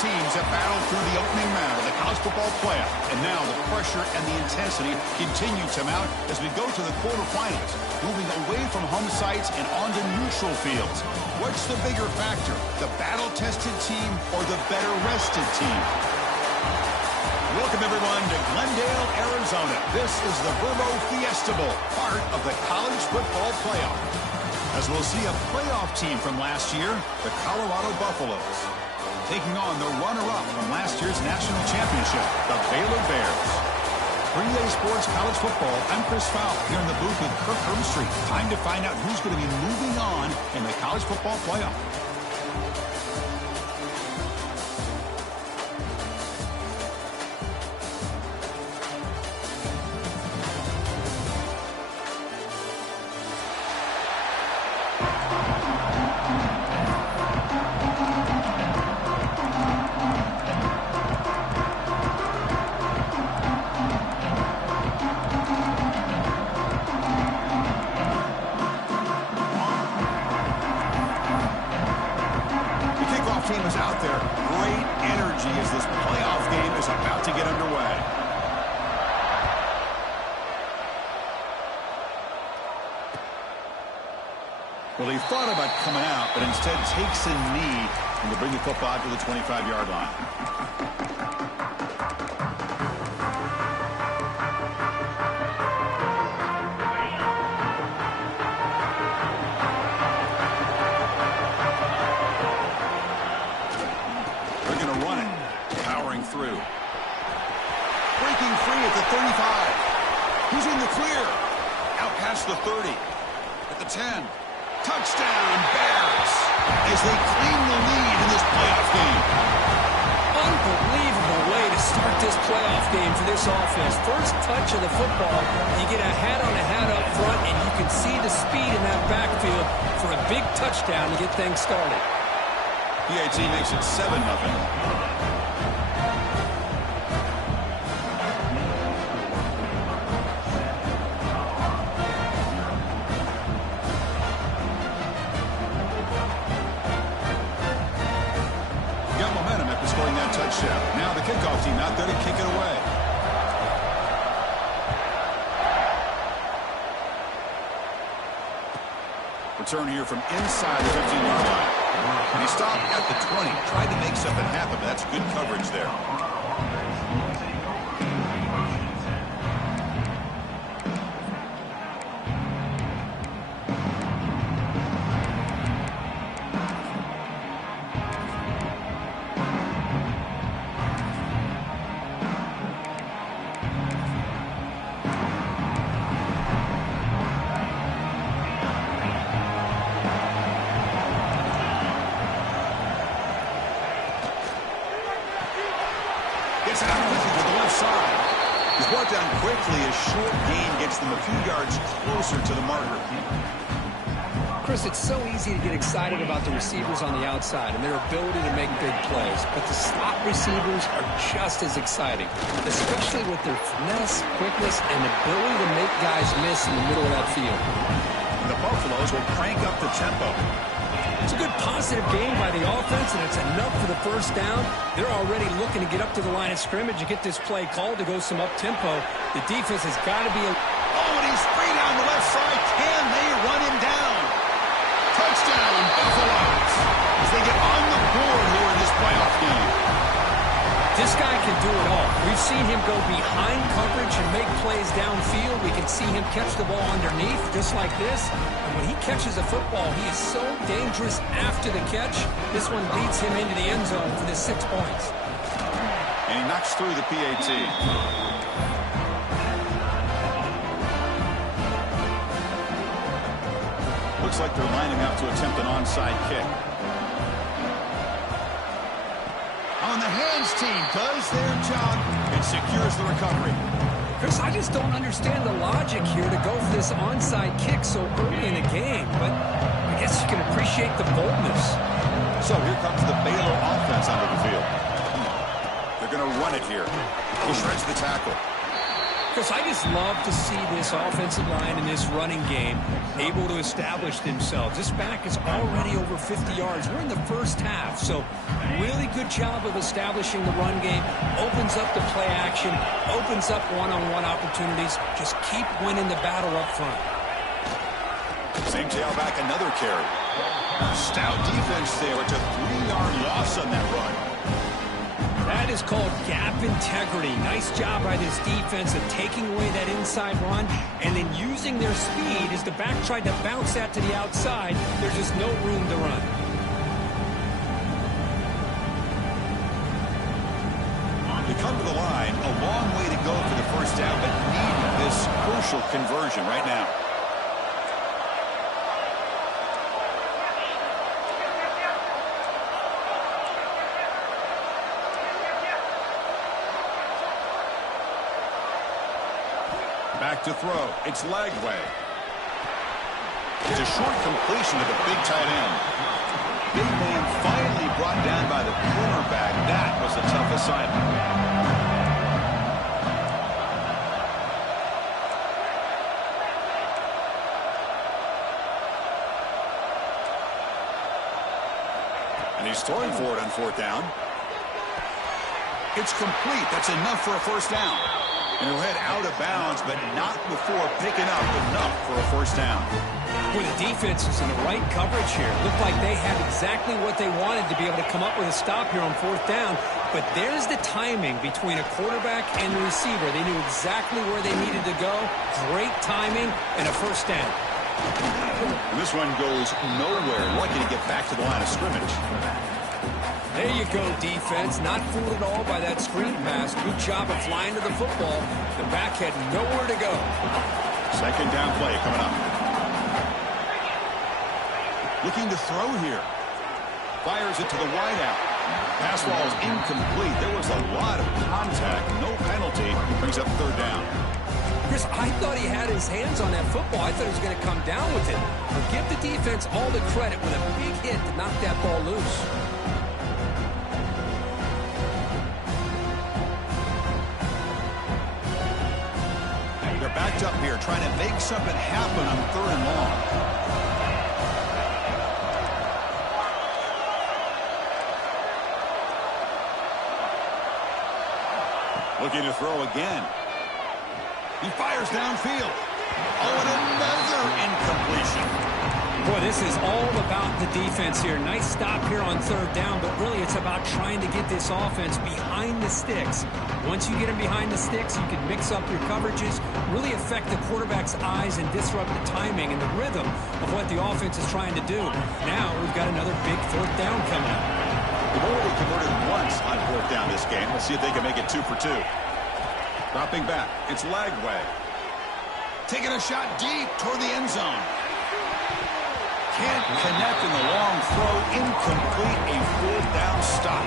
teams have battled through the opening round of the college football playoff, and now the pressure and the intensity continue to mount as we go to the quarterfinals, moving away from home sites and onto neutral fields. What's the bigger factor, the battle-tested team or the better-rested team? Welcome, everyone, to Glendale, Arizona. This is the Vrbo Fiesta Bowl, part of the college football playoff. As we'll see a playoff team from last year, the Colorado Buffaloes, taking on the runner-up from last year's national championship, the Baylor Bears. 3A Sports College Football, I'm Chris Fowler here in the booth with Kirk Herbstreit. Time to find out who's going to be moving on in the college football playoff. Team is out there. Great energy as this playoff game is about to get underway. Well, he thought about coming out, but instead takes a knee and to bring the football to the 25-yard line. Through. Breaking free at the 35. Who's in the clear? Out past the 30. At the 10. Touchdown, Bears! As they claim the lead in this playoff game. Unbelievable way to start this playoff game for this offense. First touch of the football, you get a hat-on-a-hat up front, and you can see the speed in that backfield for a big touchdown to get things started. PAT makes it 7-0. Scoring that touchdown. Now the kickoff team out there to kick it away. Return here from inside the 15-yard line. And he stopped at the 20. Tried to make something happen, but that's good coverage there. Gets it out quickly to the left side. He's brought down quickly. A short gain gets them a few yards closer to the marker. Chris, it's so easy to get excited about the receivers on the outside and their ability to make big plays. But the slot receivers are just as exciting, especially with their finesse, quickness, and ability to make guys miss in the middle of that field. And the Buffaloes will crank up the tempo. It's a good positive game by the offense, and it's enough for the first down. They're already looking to get up to the line of scrimmage and get this play called to go some up-tempo. The defense has got to be... Oh, and he's free down the left side. Can they run him down? Touchdown, Buffaloes, as they get on the board here in this playoff game. This guy can do it all. We've seen him go behind coverage and make plays downfield. We can see him catch the ball underneath, just like this. And when he catches a football, he is so dangerous after the catch. This one leads him into the end zone for the 6 points. And he knocks through the PAT. Looks like they're lining up to attempt an onside kick. On the hands team does their job and secures the recovery. Chris, I just don't understand the logic here to go for this onside kick so early in the game, but I guess you can appreciate the boldness. So here comes the Baylor offense onto the field. They're going to run it here. He shreds the tackle. Because I just love to see this offensive line and this running game able to establish themselves. This back is already over 50 yards. We're in the first half, so really good job of establishing the run game. Opens up the play action, opens up one-on-one opportunities. Just keep winning the battle up front. Same tailback, another carry. Stout defense there. It's a 3-yard loss on that run. That is called gap integrity. Nice job by this defense of taking away that inside run and then using their speed as the back tried to bounce that to the outside. There's just no room to run. They come to the line, a long way to go for the first down, but need this crucial conversion right now. Back to throw. It's Lagway. It's a short completion to the big tight end. Big man finally brought down by the cornerback. That was a tough assignment. And he's throwing for it on fourth down. It's complete. That's enough for a first down. And he'll head out of bounds, but not before picking up enough for a first down. Well, the defense is in the right coverage here. Looked like they had exactly what they wanted to be able to come up with a stop here on fourth down. But there's the timing between a quarterback and the receiver. They knew exactly where they needed to go. Great timing and a first down. And this one goes nowhere. Lucky to get back to the line of scrimmage. There you go, defense. Not fooled at all by that screen pass. Good job of flying to the football. The back had nowhere to go. Second down play coming up. Looking to throw here. Fires it to the wideout. Pass ball is incomplete. There was a lot of contact. No penalty. Brings up third down. Chris, I thought he had his hands on that football. I thought he was going to come down with it. But give the defense all the credit with a big hit to knock that ball loose. Backed up here, trying to make something happen on third and long. Looking to throw again. He fires downfield. Oh, and another incompletion. Boy, this is all about the defense here. Nice stop here on third down, but really it's about trying to get this offense behind the sticks. Once you get them behind the sticks, you can mix up your coverages, really affect the quarterback's eyes and disrupt the timing and the rhythm of what the offense is trying to do. Now we've got another big fourth down coming up. They've already converted once on fourth down this game. Let's see if they can make it 2 for 2. Dropping back, it's Lagway. Taking a shot deep toward the end zone. Can't connect in the long throw. Incomplete. A fourth down stop.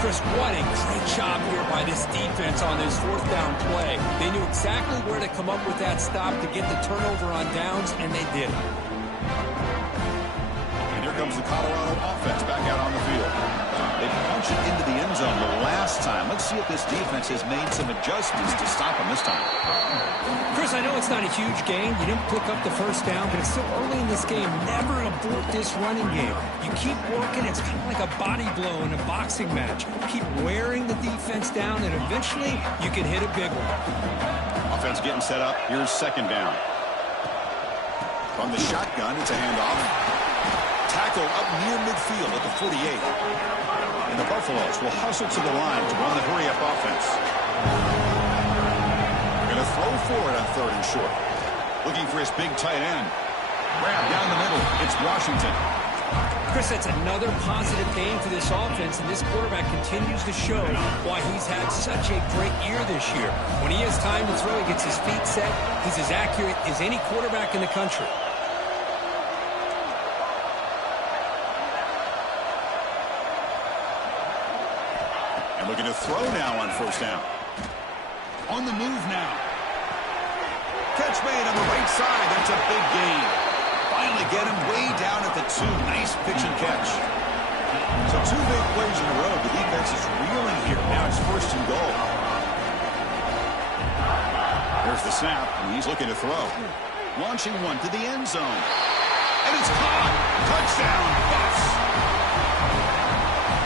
Chris, what a great job here by this defense on this fourth down play. They knew exactly where to come up with that stop to get the turnover on downs, and they did it. And here comes the Colorado offense back out on the field. They punched it into the end zone the last time. Let's see if this defense has made some adjustments to stop them this time. Chris, I know it's not a huge gain. You didn't pick up the first down, but it's still early in this game. Never abort this running game. You keep working. It's kind of like a body blow in a boxing match. Keep wearing the defense down, and eventually you can hit a big one. Offense getting set up. Here's second down. From the shotgun, it's a handoff. Tackle up near midfield at the 48. And the Buffaloes will hustle to the line to run the hurry-up offense. Going to throw for it on third and short. Looking for his big tight end. Grab down the middle. It's Washington. Chris, that's another positive gain for this offense, and this quarterback continues to show why he's had such a great year this year. When he has time to throw, he gets his feet set. He's as accurate as any quarterback in the country. Looking to throw now on first down. On the move now. Catch made on the right side. That's a big gain. Finally get him way down at the 2. Nice pitch and catch. So 2 big plays in a row. The defense is reeling here. Now it's first and goal. snap, and he's looking to throw. Launching one to the end zone. And it's caught. Touchdown, Buffs.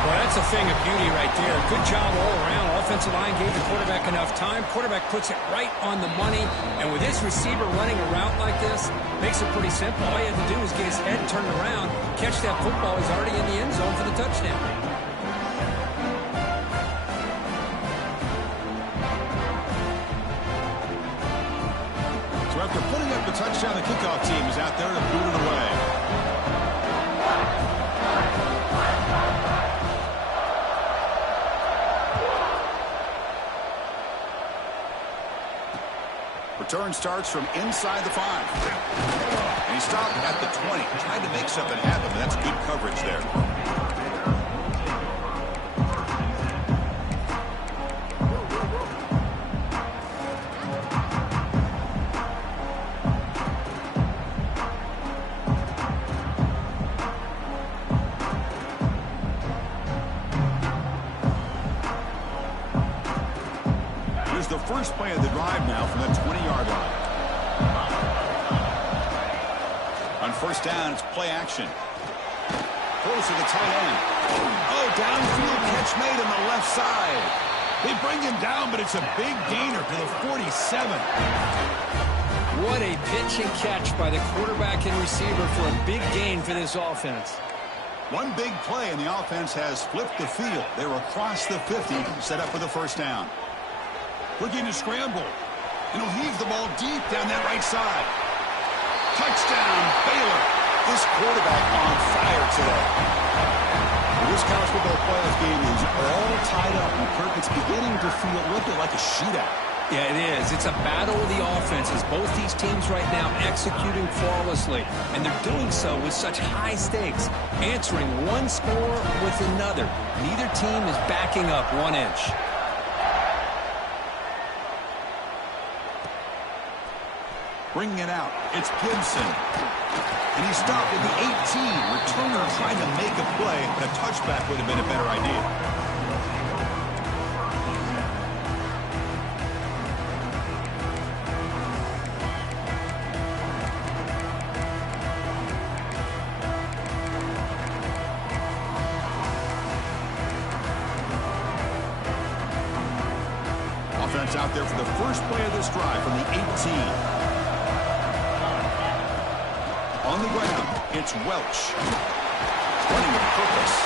Well, that's a thing of beauty right there. Good job all around. Offensive line gave the quarterback enough time. Quarterback puts it right on the money. And with his receiver running a route like this, makes it pretty simple. All he had to do was get his head turned around, catch that football. He's already in the end zone for the touchdown. So after putting up the touchdown, the kickoff team is out there to boot it away. Return starts from inside the 5. And he stopped at the 20. Tried to make something happen, but that's good coverage there. The first play of the drive now from the 20-yard line. On first down, it's play action. Throws to the tight end. Oh, downfield catch made on the left side. They bring him down, but it's a big gainer to the 47. What a pitch and catch by the quarterback and receiver for a big gain for this offense. One big play, and the offense has flipped the field. They're across the 50, set up for the first down. Looking to scramble. And he'll heave the ball deep down that right side. Touchdown, Baylor. This quarterback on fire today. This college football playoff game is all tied up. And Kirk, it's beginning to feel a little bit like a shootout. Yeah, it is. It's a battle of the offenses. Both these teams right now executing flawlessly. And they're doing so with such high stakes. Answering one score with another. Neither team is backing up 1 inch. Bringing it out. It's Gibson. And he stopped at the 18. Returner trying to make a play, but a touchback would have been a better idea. Offense out there for the first play of this drive from the 18. On the ground, it's Welch. Running with purpose.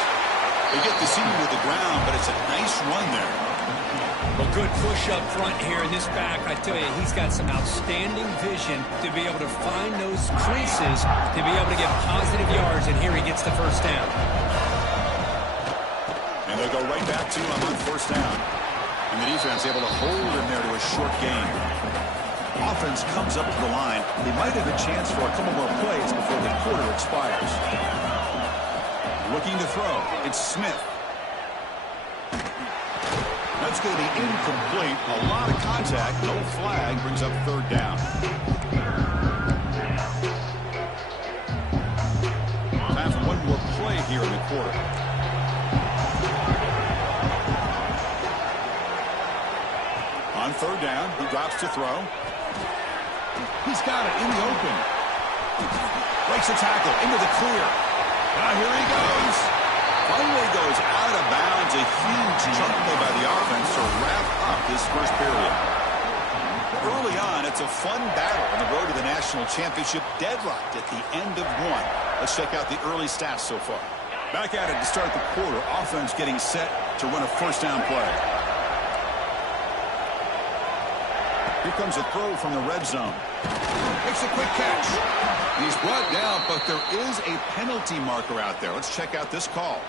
They get the senior to the ground, but it's a nice run there. Well, good push up front here in this back. I tell you, he's got some outstanding vision to be able to find those creases, to be able to get positive yards, and here he gets the first down. And they'll go right back to him on first down. And the defense able to hold him there to a short gain. Offense comes up to the line. They might have a chance for a couple more plays before the quarter expires. Looking to throw. It's Smith. That's going to be incomplete. A lot of contact. No flag. Brings up third down. Time for one more play here in the quarter. On third down, he drops to throw. He's got it in the open. Breaks a tackle into the clear. Now here he goes. Finally goes out of bounds. A huge chunk play by the offense to wrap up this first period. Early on, it's a fun battle on the road to the national championship. Deadlocked at the end of one. Let's check out the early stats so far. Back at it to start the quarter. Offense getting set to run a first down play. Here comes a throw from the red zone. Makes a quick catch. He's brought down, but there is a penalty marker out there. Let's check out this call.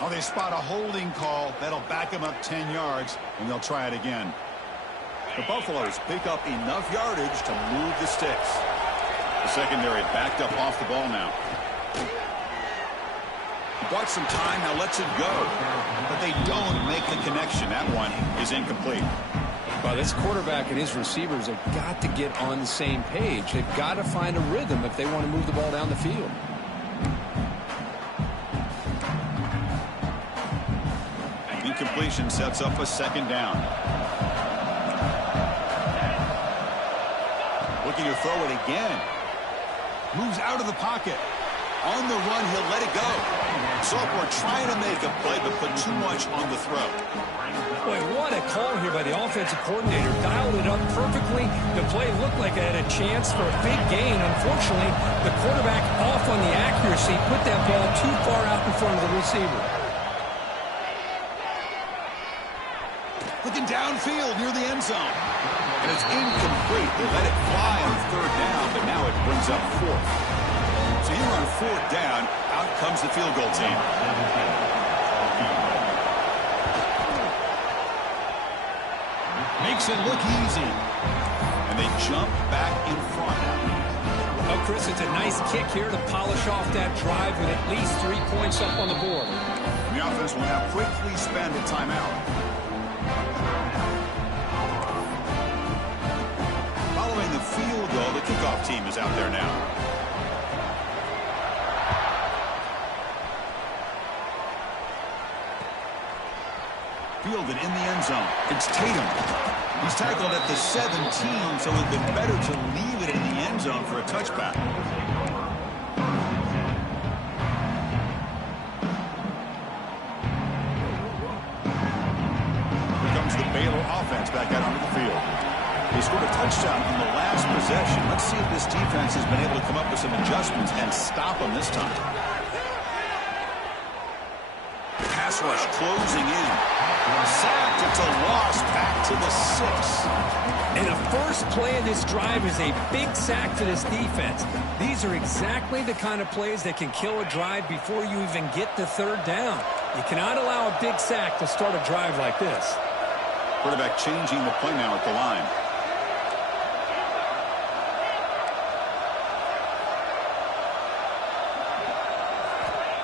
Oh, they spot a holding call. That'll back him up 10 yards, and they'll try it again. The Buffaloes pick up enough yardage to move the sticks. The secondary backed up off the ball now. He bought some time, now lets it go. But they don't make the connection. That one is incomplete. Well, this quarterback and his receivers have got to get on the same page. They've got to find a rhythm if they want to move the ball down the field. Incompletion sets up a second down. Looking to throw it again. Moves out of the pocket. On the run, he'll let it go. Sophomore trying to make a play, but put too much on the throw. Boy, what a call here by the offensive coordinator. Dialed it up perfectly. The play looked like it had a chance for a big gain. Unfortunately, the quarterback off on the accuracy, put that ball too far out in front of the receiver. Looking downfield near the end zone. And it's incomplete. They let it fly on third down, but now it brings up fourth. So here on fourth down, out comes the field goal team. Makes it look easy. And they jump back in front. Oh, Chris, it's a nice kick here to polish off that drive with at least 3 points up on the board. And the offense will now quickly spend a timeout. Following the field goal, the kickoff team is out there now. Fielded in the end zone. It's Tatum. He's tackled at the 17, so it would have been better to leave it in the end zone for a touchback. Here comes the Baylor offense back out onto the field. They scored a touchdown on the last possession. Let's see if this defense has been able to come up with some adjustments and stop them this time. Pass rush closing in. Sacked. It's a loss back to the 6. And the first play of this drive is a big sack for this defense. These are exactly the kind of plays that can kill a drive before you even get to third down. You cannot allow a big sack to start a drive like this. Quarterback changing the play now at the line.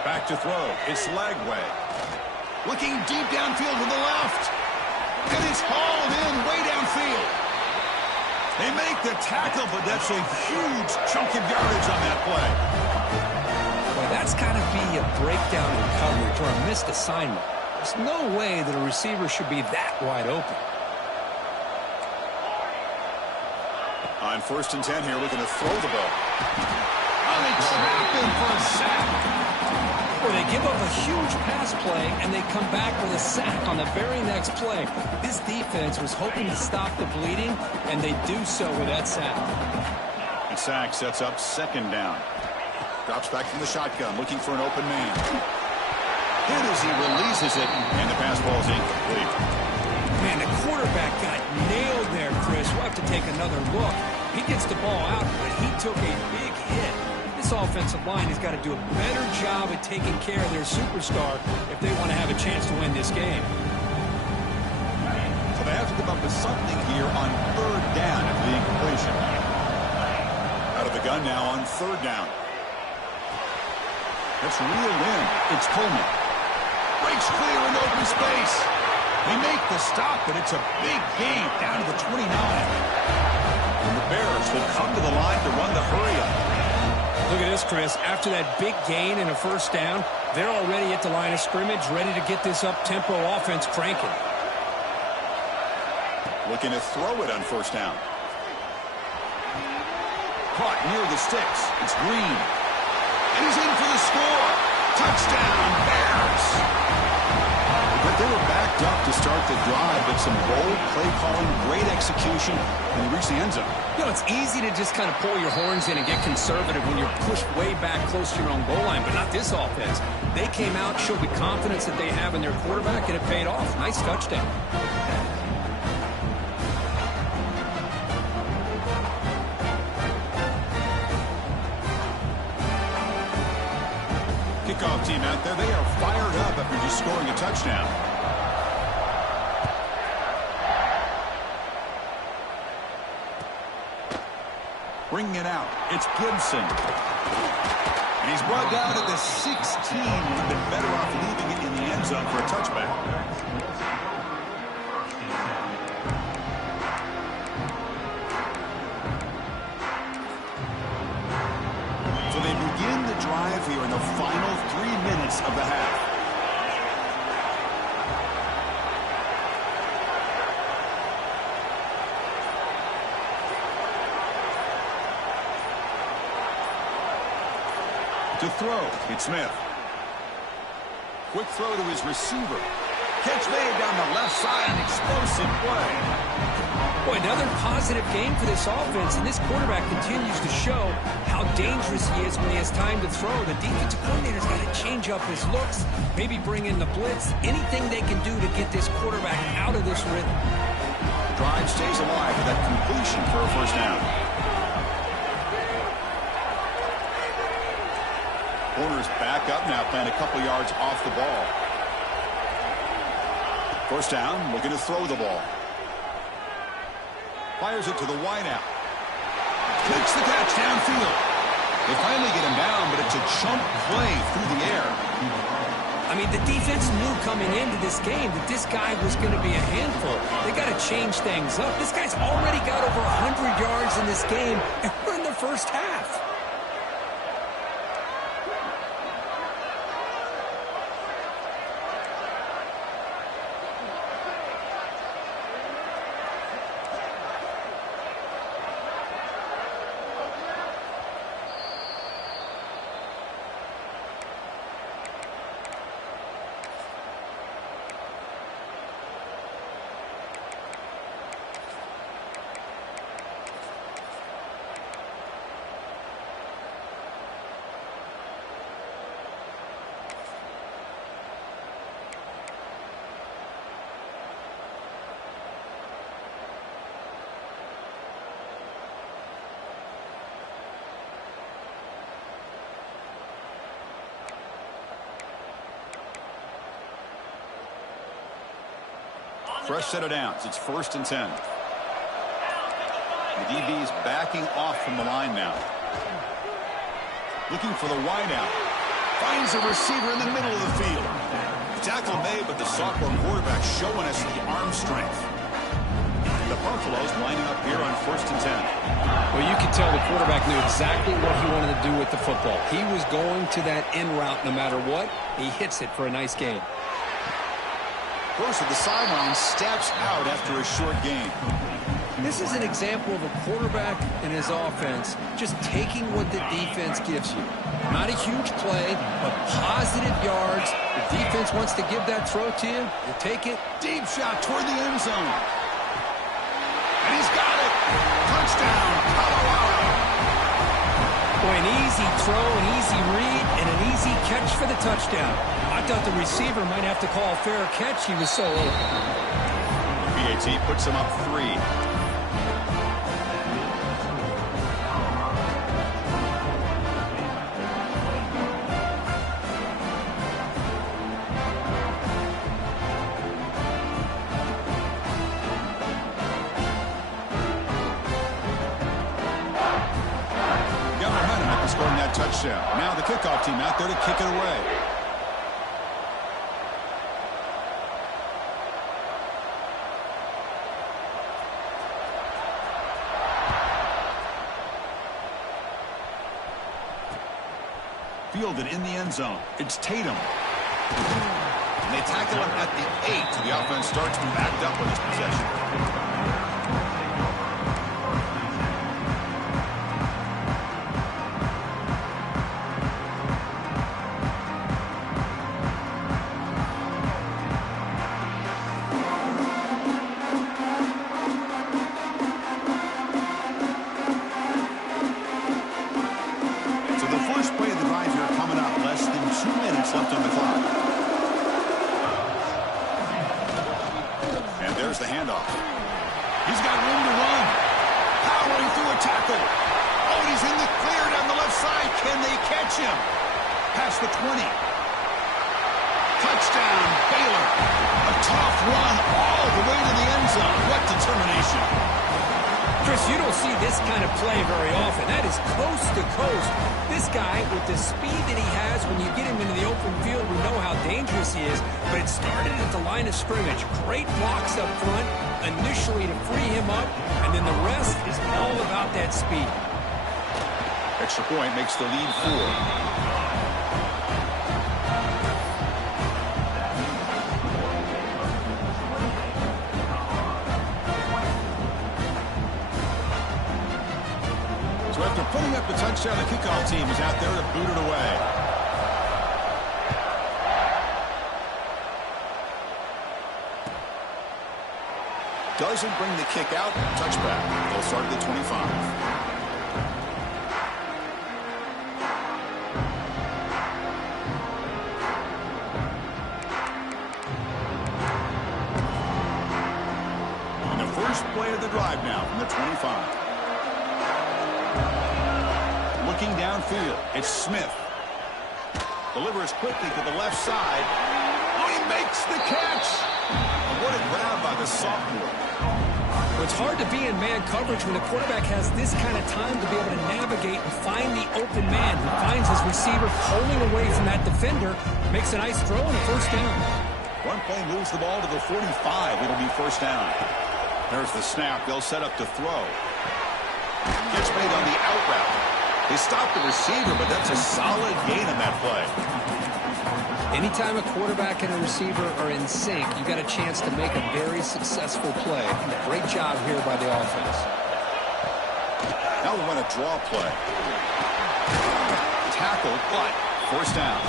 Back to throw. It's Lagway. Looking deep downfield to the left. And it's hauled in way downfield. They make the tackle, but that's a huge chunk of yardage on that play. Well, that's got to be a breakdown in coverage or a missed assignment. There's no way that a receiver should be that wide open. On 1st and 10 here, looking to throw the ball. Oh, they trap him for a sack. Well, they give up a huge pass play, and they come back with a sack on the very next play. This defense was hoping to stop the bleeding, and they do so with that sack. The sack sets up 2nd down. Drops back from the shotgun, looking for an open man. Hit as he releases it, and the pass ball is incomplete. Man, the quarterback got nailed there, Chris. We'll have to take another look. He gets the ball out, but he took a big hit. This offensive line has got to do a better job at taking care of their superstar if they want to have a chance to win this game. So they have to come up with something here on 3rd down after the incompletion. Out of the gun now on 3rd down. Let's reel in. It's Coleman. Breaks clear in open space. They make the stop, but it's a big gain down to the 29. And the Bears will come to the line to run the hurry-up. Look at this, Chris. After that big gain and a 1st down, they're already at the line of scrimmage, ready to get this up-tempo offense cranking. Looking to throw it on 1st down. Caught near the sticks. It's Green. And he's in for the score. Touchdown, Bears. But they were backed up to start the drive, but some bold play calling, great execution, and they reached the end zone. You know, it's easy to just kind of pull your horns in and get conservative when you're pushed way back close to your own goal line, but not this offense. They came out, showed the confidence that they have in their quarterback, and it paid off. Nice touchdown. Kickoff team out there, they are fired up after just scoring a touchdown. Bringing it out, it's Gibson. And he's brought down at the 16. Would have been better off leaving it in the end zone for a touchback. So they begin the drive here in the final 3 minutes of the half. To throw, it's Smith. Quick throw to his receiver. Catch made down the left side, an explosive play. Boy, another positive game for this offense, and this quarterback continues to show how dangerous he is when he has time to throw. The defensive coordinator's got to change up his looks, maybe bring in the blitz, anything they can do to get this quarterback out of this rhythm. Drive stays alive with that completion for a first down. Corner's back up now, playing a couple yards off the ball. First down, looking to throw the ball. Fires it to the wideout. Takes the catch downfield. They finally get him down, but it's a chunk play through the air. I mean, the defense knew coming into this game that this guy was going to be a handful. They got to change things up. This guy's already got over 100 yards in this game, and we're in the first half. Fresh set of downs. It's 1st and 10. The DB's backing off from the line now. Looking for the wideout. Finds a receiver in the middle of the field. Tackle made, but the sophomore quarterback showing us the arm strength. The Buffaloes lining up here on 1st and 10. Well, you can tell the quarterback knew exactly what he wanted to do with the football. He was going to that in route no matter what. He hits it for a nice gain. First at the sideline, steps out after a short gain. This is an example of a quarterback and his offense just taking what the defense gives you. Not a huge play, but positive yards. The defense wants to give that throw to you. You take it. Deep shot toward the end zone. And he's got it. Touchdown, Colorado. Boy, an easy throw, an easy read, and an easy catch for the touchdown. I thought the receiver might have to call a fair catch. He was so open. PAT puts him up 3. Got momentum after scoring that touchdown. Now the kickoff team out there to kick it away. Fielded in the end zone. It's Tatum. And they tackle him at the 8. The offense starts backed up with his possession. Left on the clock. And there's the handoff. He's got room to run. Powering through a tackle. Oh, and he's in the clear down the left side. Can they catch him? Past the 20. Touchdown, Baylor. A tough run all the way to the end zone. What determination. Chris, you don't see this kind of play very often. That is coast to coast. This guy, with the speed that he has, when you get him into the open field, we know how dangerous he is. But it started at the line of scrimmage. Great blocks up front, initially to free him up, and then the rest is all about that speed. Extra point makes the lead 4. After putting up the touchdown. The kickoff team is out there to boot it away. Doesn't bring the kick out. Touchback. They'll start at the 25. First play of the drive now from the 25. Looking downfield, it's Smith. Delivers quickly to the left side. Oh, he makes the catch! What a grab by the sophomore. Well, it's hard to be in man coverage when the quarterback has this kind of time to be able to navigate and find the open man who finds his receiver pulling away from that defender, makes a nice throw and a first down. One play moves the ball to the 45. It'll be first down. There's the snap. They'll set up to throw. Gets made on the out route. They stopped the receiver, but that's a solid gain on that play. Anytime a quarterback and a receiver are in sync, you got a chance to make a very successful play. Great job here by the offense. Now we want a draw play. Tackle, but first down.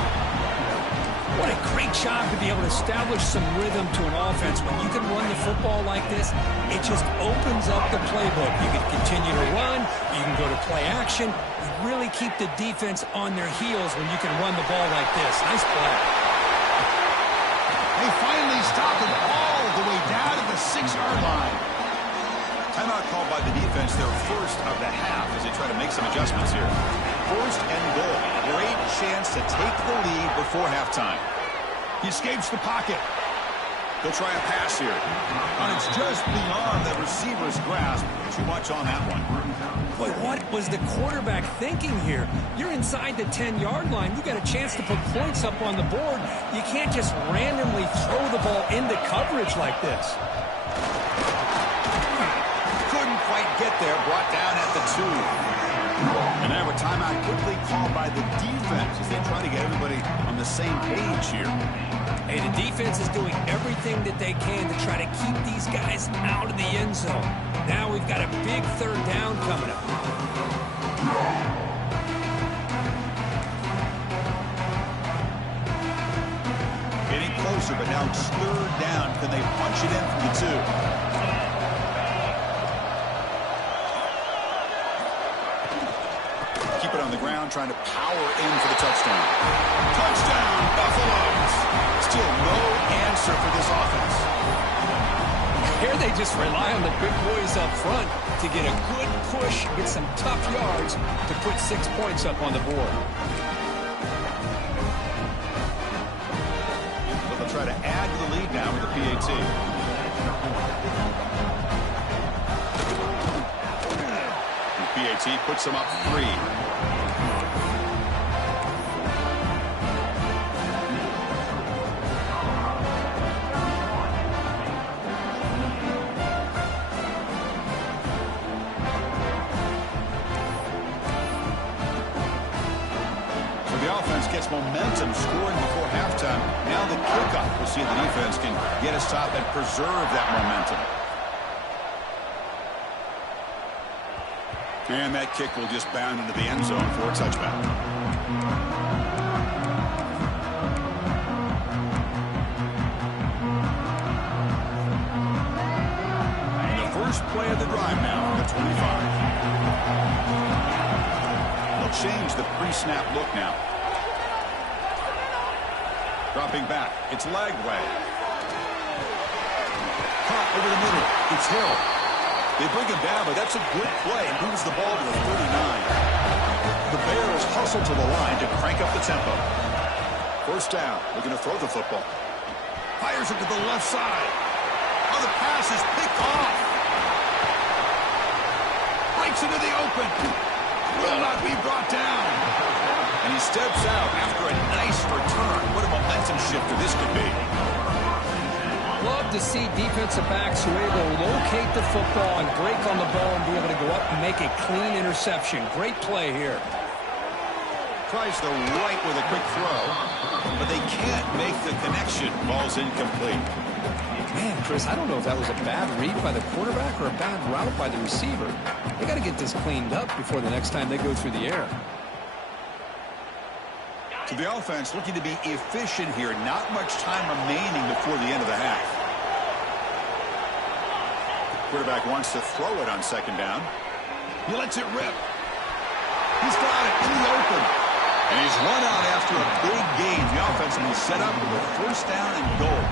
What a great job to be able to establish some rhythm to an offense. When you can run the football like this, it just opens up the playbook. You can continue to run. You can go to play action. You really keep the defense on their heels when you can run the ball like this. Nice play. They finally stopped it all the way down to the 6-yard line. Timeout called by the defense, their first of the half, as they try to make some adjustments here. First and goal. Great chance to take the lead before halftime. He escapes the pocket. They'll try a pass here. And it's just beyond the receiver's grasp. Too much on that one. Boy, what was the quarterback thinking here? You're inside the 10-yard line. You got a chance to put points up on the board. You can't just randomly throw the ball into coverage like this. Couldn't quite get there. Brought down at the 2. And now a timeout quickly called by the defense as they try to get everybody on the same page here. Hey, the defense is doing everything that they can to try to keep these guys out of the end zone. Now we've got a big third down coming up. Getting closer, but now it's third down. Can they punch it in from the 2? On the ground, trying to power in for the touchdown. Touchdown, Buffaloes! Still no answer for this offense. Here they just rely on the big boys up front to get a good push, get some tough yards to put 6 points up on the board. But they'll try to add to the lead now with the PAT. PAT puts them up 3. Gets momentum scoring before halftime. Now the kickoff. We'll see if the defense can get a stop and preserve that momentum. And that kick will just bound into the end zone for a touchback. And the first play of the drive now from the 25. They'll change the pre-snap look now. Dropping back. It's Lagway. Caught over the middle. It's Hill. They bring him down, but that's a good play. Moves the ball to the 39. The Bears hustle to the line to crank up the tempo. First down. Looking to throw the football. Fires it to the left side. Oh, the pass is picked off. Breaks into the open. Will not be brought down. And he steps out after a nice return. What a momentum shifter this could be. Love to see defensive backs who are able to locate the football and break on the ball and be able to go up and make a clean interception. Great play here. Tries the right with a quick throw, but they can't make the connection. Ball's incomplete. Man, Chris, I don't know if that was a bad read by the quarterback or a bad route by the receiver. They got to get this cleaned up before the next time they go through the air. To the offense, looking to be efficient here. Not much time remaining before the end of the half. Quarterback wants to throw it on second down. He lets it rip. He's got it in the open. And he's run out after a big gain. The offense will be set up with a first down and goal.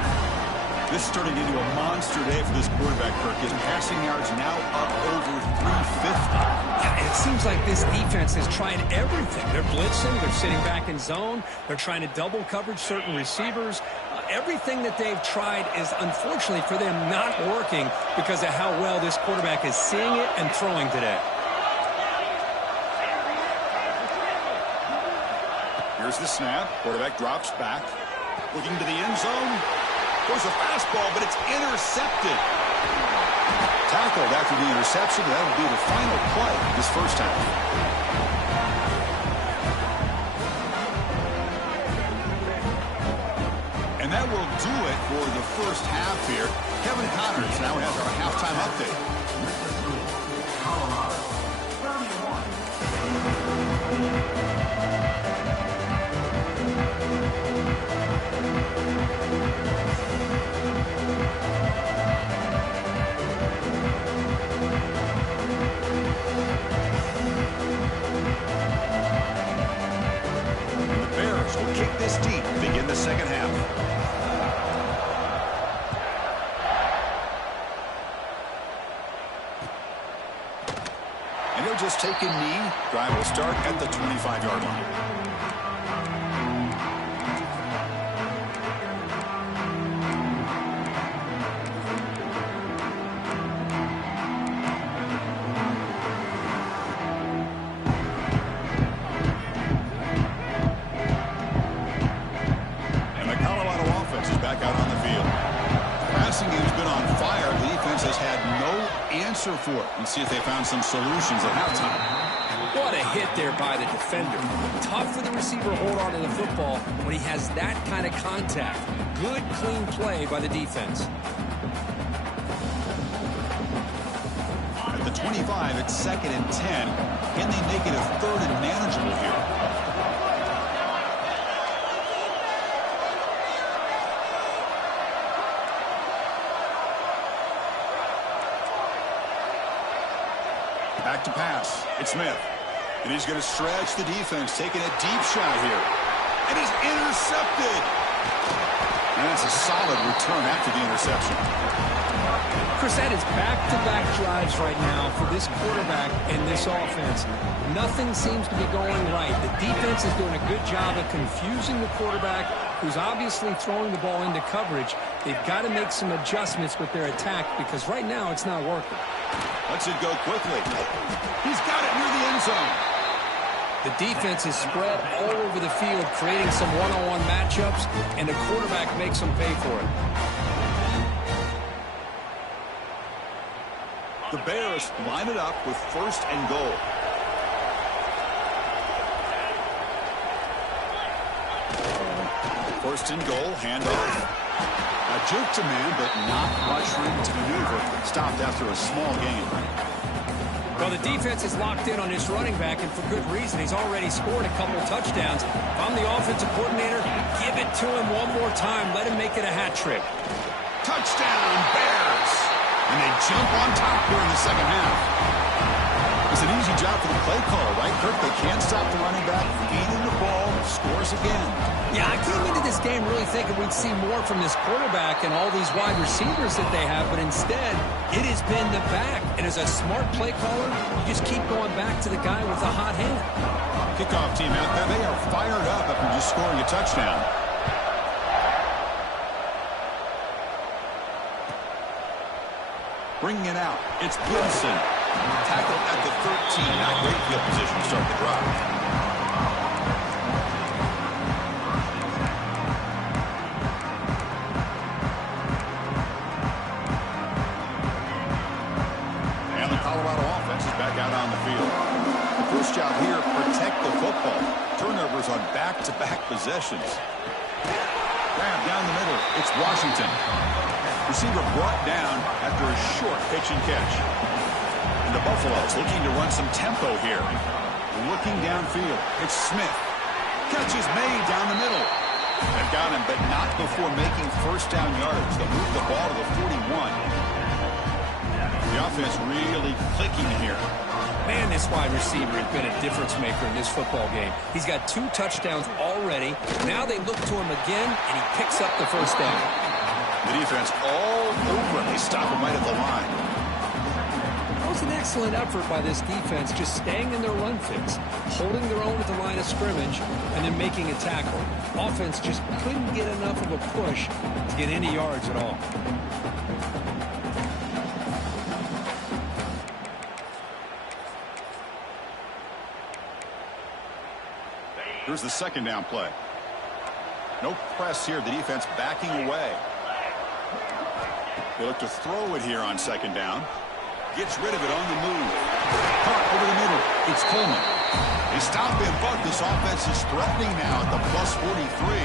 This is turning into a monster day for this quarterback, Kirk. His passing yards now up over 350. Yeah, and it seems like this defense has tried everything. They're blitzing. They're sitting back in zone. They're trying to double coverage certain receivers. Everything that they've tried is, unfortunately for them, not working because of how well this quarterback is seeing it and throwing today. Here's the snap. Quarterback drops back. Looking to the end zone. Throws a fastball, but it's intercepted. Tackled after the interception. That will be the final play this first half. And that will do it for the first half here. Kevin Connors now has our halftime update. The Bears will kick this deep to begin the second half. And he'll just take a knee. Drive will start at the 25-yard line. And the Colorado offense is back out on the field. The passing game's been on fire. The defense has had no answer for it. Let's see if they found some solutions at halftime. What a hit there by the defender. Tough for the receiver to hold on to the football when he has that kind of contact. Good, clean play by the defense. At the 25, it's 2nd and 10. Can they make it a 3rd and manageable here? Back to pass. It's Smith. And he's going to stretch the defense, taking a deep shot here. And he's intercepted. And that's a solid return after the interception. Chris, that is back-to-back drives right now for this quarterback and this offense. Nothing seems to be going right. The defense is doing a good job of confusing the quarterback, who's obviously throwing the ball into coverage. They've got to make some adjustments with their attack because right now it's not working. Lets it go quickly. He's got it near the end zone. The defense is spread all over the field, creating some one-on-one matchups, and the quarterback makes them pay for it. The Bears line it up with 1st and goal. First and goal, handoff. A juke to man, but not much room to maneuver. Stopped after a small gain. Well, the defense is locked in on his running back, and for good reason. He's already scored a couple touchdowns. If I'm the offensive coordinator, give it to him one more time. Let him make it a hat trick. Touchdown, Bears! And they jump on top here in the second half. It's an easy job for the play caller, right, Kirk? They can't stop the running back, feeding the ball, scores again. Yeah, I came into this game really thinking we'd see more from this quarterback and all these wide receivers that they have, but instead, it has been the back. And as a smart play caller, you just keep going back to the guy with the hot hand. Kickoff team out there, they are fired up after just scoring a touchdown. Bringing it out, it's Gibson. Tackled at the 13. Not great field position to start the drive. And the Colorado offense is back out on the field. The first job here, protect the football. Turnovers on back-to-back possessions. Grab down the middle. It's Washington. Receiver brought down after a short pitch and catch. And the Buffaloes looking to run some tempo here. Looking downfield. It's Smith. Catch is made down the middle. They've got him, but not before making first down yards. They'll move the ball to the 41. The offense really clicking here. Man, this wide receiver has been a difference maker in this football game. He's got 2 touchdowns already. Now they look to him again, and he picks up the first down. The defense all over him. They stop him right at the line. That was an excellent effort by this defense, just staying in their run fits, holding their own at the line of scrimmage, and then making a tackle. Offense just couldn't get enough of a push to get any yards at all. Here's the second down play. No press here. The defense backing away. They look to throw it here on second down. Gets rid of it on the move. Caught over the middle. It's Coleman. They stop him, but this offense is threatening now at the plus 43.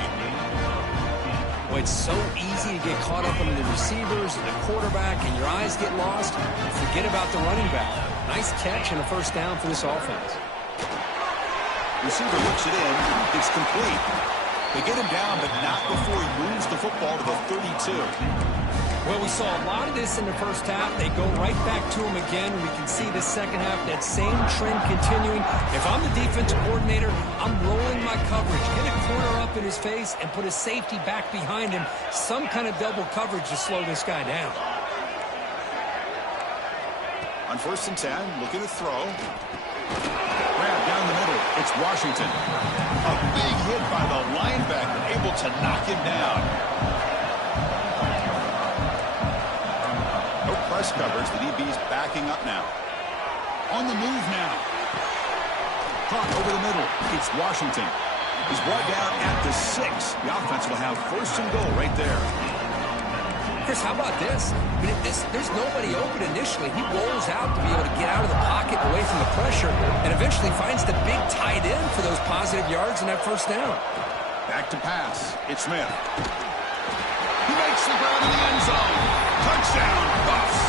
Well, it's so easy to get caught up under the receivers and the quarterback, and your eyes get lost. Forget about the running back. Nice catch and a first down for this offense. Receiver looks it in. It's complete. They get him down, but not before he moves the football to the 32. Well, we saw a lot of this in the first half. They go right back to him again. We can see the second half, that same trend continuing. If I'm the defensive coordinator, I'm rolling my coverage. Get a corner up in his face and put a safety back behind him. Some kind of double coverage to slow this guy down. On 1st and 10, looking to throw. Grab down the middle. It's Washington. A big hit by the linebacker, able to knock him down. No press coverage. The DB's backing up now. On the move now. Caught over the middle. It's Washington. He's brought down at the 6. The offense will have 1st and goal right there. Chris, how about this? I mean, there's nobody open initially. He rolls out to be able to get out of the pocket, away from the pressure, and eventually finds the big tight end for those positive yards and that first down. Back to pass. It's Smith. He makes the grab in the end zone. Touchdown, Buffs.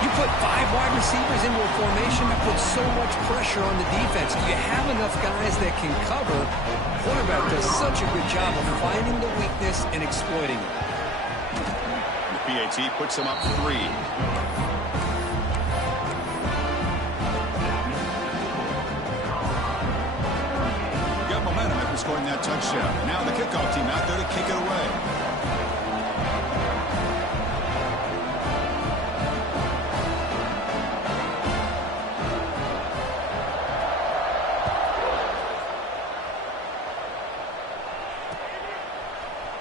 You put 5 wide receivers into a formation that puts so much pressure on the defense. Do you have enough guys that can cover? The quarterback does such a good job of finding the weakness and exploiting it. PAT puts him up 3. Got momentum after scoring that touchdown. Now the kickoff team out there to kick it away.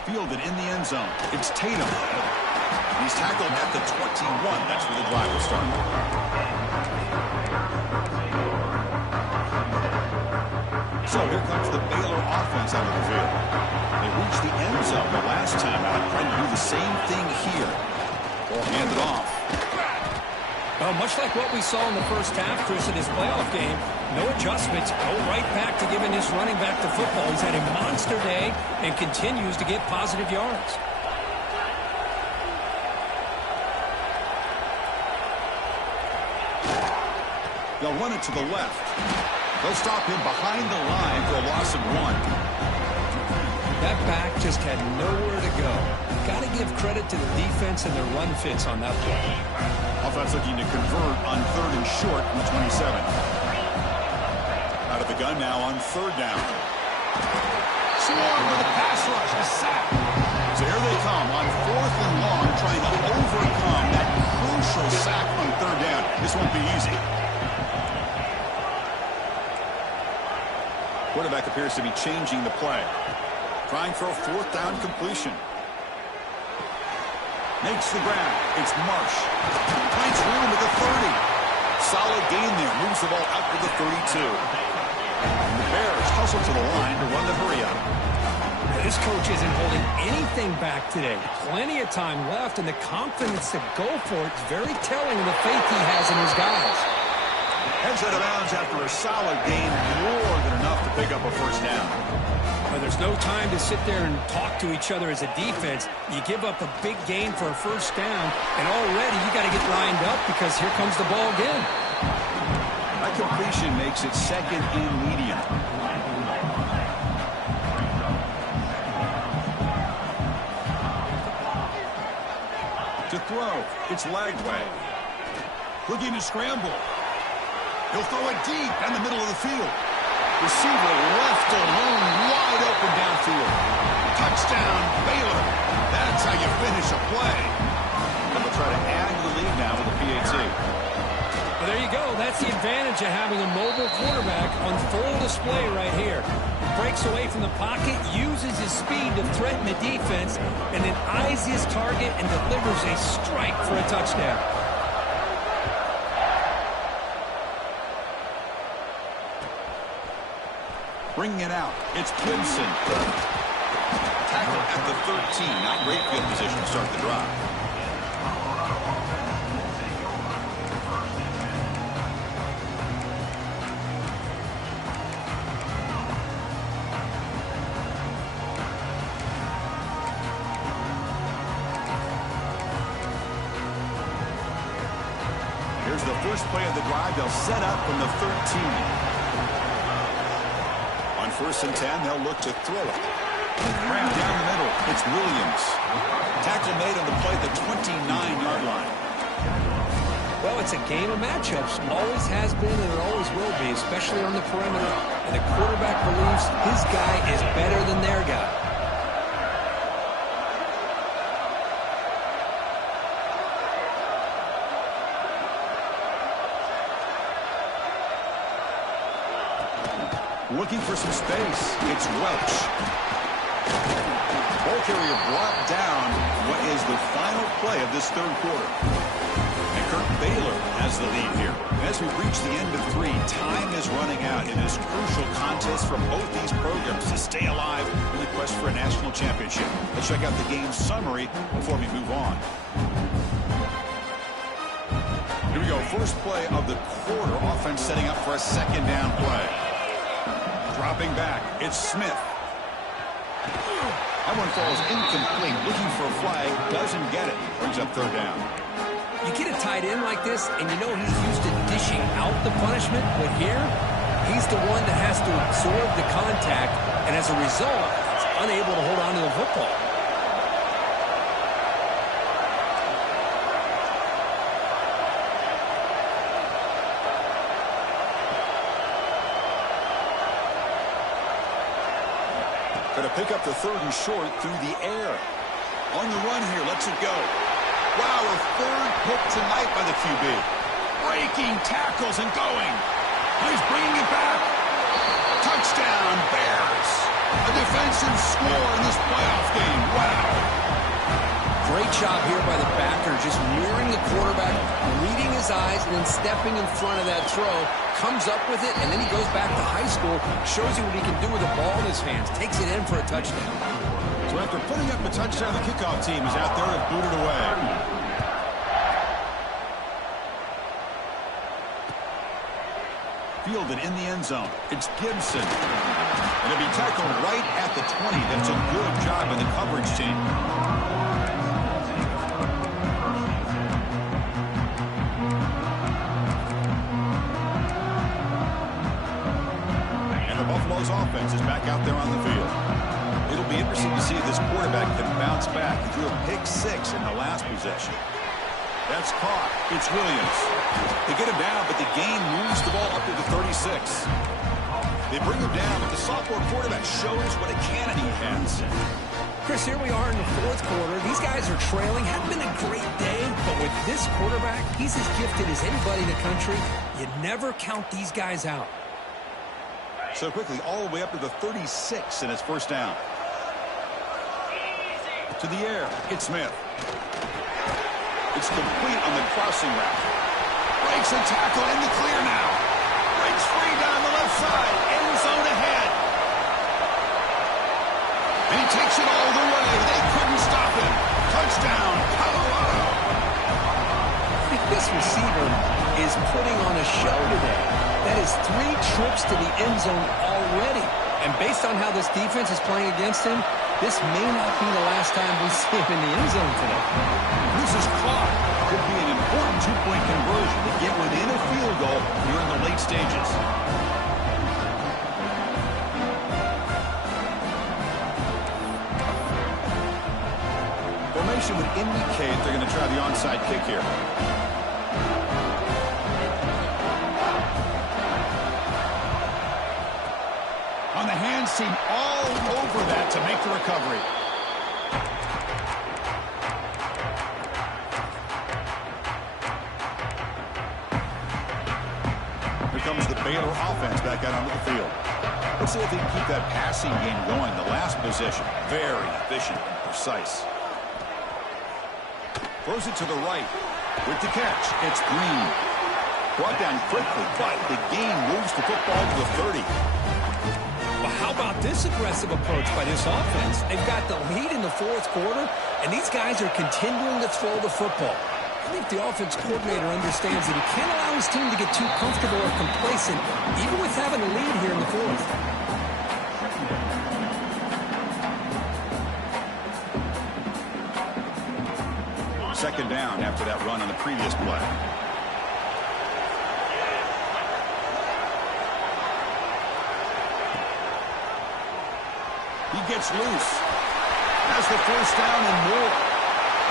Fielded in the end zone. It's Tatum. He's tackled at the 21. That's where the drive will start. So here comes the Baylor offense out of the field. They reached the end zone the last time out, trying to do the same thing here. Ball handed off. Well, much like what we saw in the first half, Chris, in his playoff game, no adjustments. Go right back to giving this running back the football. He's had a monster day and continues to get positive yards. They'll run it to the left. They'll stop him behind the line for a loss of 1. That back just had nowhere to go. Got to give credit to the defense and their run fits on that play. Offense looking to convert on 3rd and short from the 27. Out of the gun now on 3rd down. Swarm with a pass rush, a sack. So here they come on 4th and long, trying to overcome that crucial sack on 3rd down. This won't be easy. Quarterback appears to be changing the play. Trying for a 4th down completion. Makes the grab. It's Marsh. Finds room at the 30. Solid gain there. Moves the ball out to the 32. And the Bears hustle to the line to run the hurry up. This coach isn't holding anything back today. Plenty of time left, and the confidence to go for it is very telling of the faith he has in his guys. Heads out of bounds after a solid gain, more than enough to pick up a 1st down. Well, there's no time to sit there and talk to each other as a defense. You give up a big gain for a first down, and already you got to get lined up because here comes the ball again. That completion makes it second and medium. To throw, it's Lagway. Looking to scramble. He'll throw it deep in the middle of the field. Receiver left alone, wide open downfield. Touchdown, Baylor. That's how you finish a play. And they'll try to add to the lead now with a PAT. Well, there you go. That's the advantage of having a mobile quarterback on full display right here. He breaks away from the pocket, uses his speed to threaten the defense, and then eyes his target and delivers a strike for a touchdown. Bringing it out, it's Gibson. Tackle at the 13. Not great field position to start the drive. Here's the first play of the drive. They'll set up from the 13. First and 10, they'll look to throw it. Crammed down the middle, it's Williams. Tackle made on the play at the 29-yard line. Well, it's a game of matchups. Always has been and it always will be, especially on the perimeter. And the quarterback believes his guy is better than their guy. Looking for some space. It's Welch. Ball carrier brought down what is the final play of this third quarter. And Kirk Baylor has the lead here. As we reach the end of 3, time is running out in this crucial contest for both these programs to stay alive in the quest for a national championship. Let's check out the game summary before we move on. Here we go. First play of the quarter. Offense setting up for a second down play. Dropping back, it's Smith. That one falls incomplete. Looking for a flag, doesn't get it. Brings up third down. You get a tight end like this, and you know he's used to dishing out the punishment, but here, he's the one that has to absorb the contact, and as a result, he's unable to hold on to the football. Going to pick up the third and short through the air. On the run here, lets it go. Wow, a third pick tonight by the QB. Breaking tackles and going. He's bringing it back. Touchdown, Bears. A defensive score in this playoff game. Wow. Great job here by the backer, just mirroring the quarterback, reading his eyes, and then stepping in front of that throw. Comes up with it, and then he goes back to high school, shows you what he can do with the ball in his hands, takes it in for a touchdown. So after putting up a touchdown, the kickoff team is out there to boot it away. Fielded in the end zone. It's Gibson. And it'll be tackled right at the 20. That's a good job by the coverage team. Buffalo's offense is back out there on the field. It'll be interesting to see if this quarterback can bounce back. He threw a pick-6 in the last possession. That's caught. It's Williams. They get him down, but the gain moves the ball up to the 36. They bring him down, but the sophomore quarterback shows what a cannon he has. Chris, here we are in the fourth quarter. These guys are trailing. Hadn't been a great day, but with this quarterback, he's as gifted as anybody in the country. You never count these guys out. So quickly, all the way up to the 36 in his first down. To the air, it's Smith. It's complete on the crossing route. Breaks a tackle in the clear now. Breaks free down the left side. End zone ahead. And he takes it all the way. They couldn't stop him. Touchdown, Colorado. I think this receiver is putting on a show today. That is 3 trips to the end zone already. And based on how this defense is playing against him, this may not be the last time we see him in the end zone today. This is caught. Could be an important two-point conversion to get within a field goal here in the late stages. Formation would indicate they're going to try the onside kick here. On the hands team all over that to make the recovery. Here comes the Baylor offense back out onto the field. Let's see if they can keep that passing game going. The last possession, very efficient and precise. Throws it to the right. With the catch, it's Green. Brought down quickly, but the game moves the football to the 30. Well, how about this aggressive approach by this offense? They've got the lead in the fourth quarter, and these guys are continuing to throw the football. I think the offense coordinator understands that he can't allow his team to get too comfortable or complacent, even with having a lead here in the fourth. Second down after that run on the previous play. He gets loose. Has the first down and more.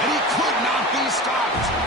And he could not be stopped.